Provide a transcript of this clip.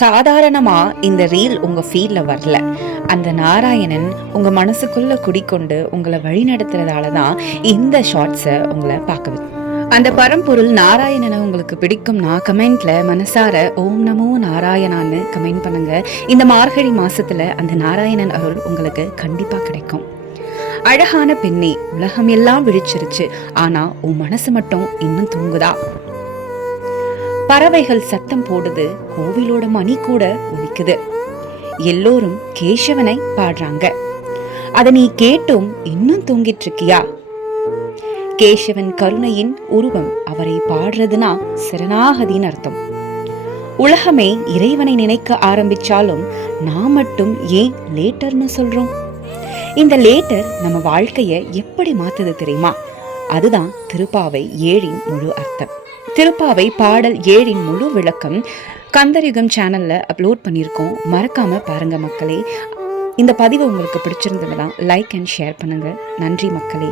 சாதாரணமாக இந்த ரீல் உங்கள் ஃபீல்டில் வரல. அந்த நாராயணன் உங்கள் மனசுக்குள்ளே குடிக்கொண்டு உங்களை வழி நடத்துறதால தான் இந்த ஷார்ட்ஸை உங்களை பார்க்க வைக்கும் அந்த பரம்பொருள் நாராயணனை உங்களுக்கு பிடிக்கும்னா கமெண்ட்ல மனசார ஓம் நமோ நாராயணான்னு கமெண்ட் பண்ணுங்க. இந்த மார்கழி மாசத்துல அந்த நாராயணன் அருள் உங்களுக்கு கண்டிப்பா கிடைக்கும். அழகான பெண்ணே உலகம் எல்லாம் விழிச்சிருச்சு. ஆனா உன் மனசு மட்டும் இன்னும் தூங்குதா? பறவைகள் சத்தம் போடுது கோவிலோட மணி கூட ஒலிக்குது எல்லோரும் கேசவனை பாடுறாங்க. அத நீ கேட்டும் இன்னும் தூங்கிட்டு இருக்கியா? கேசவன் கருணையின் உருவம் அவரை பாடுறதுனா சரணாகதின்னு அர்த்தம். உலகமே இறைவனை நினைக்க ஆரம்பிச்சாலும் நான் மட்டும் ஏன் லேட்டர்னு சொல்றோம்? இந்த லேட்டர் நம்ம வாழ்க்கைய எப்படி மாத்துது தெரியுமா? அதுதான் திருப்பாவை ஏழின் முழு அர்த்தம். திருப்பாவை பாடல் ஏழின் முழு விளக்கம் கந்தரிகம் சேனலில் அப்லோட் பண்ணியிருக்கோம். மறக்காமல் பாருங்க மக்களே. இந்த பதிவு உங்களுக்கு பிடிச்சிருந்ததுன்னா லைக் அண்ட் ஷேர் பண்ணுங்கள் நன்றி மக்களே.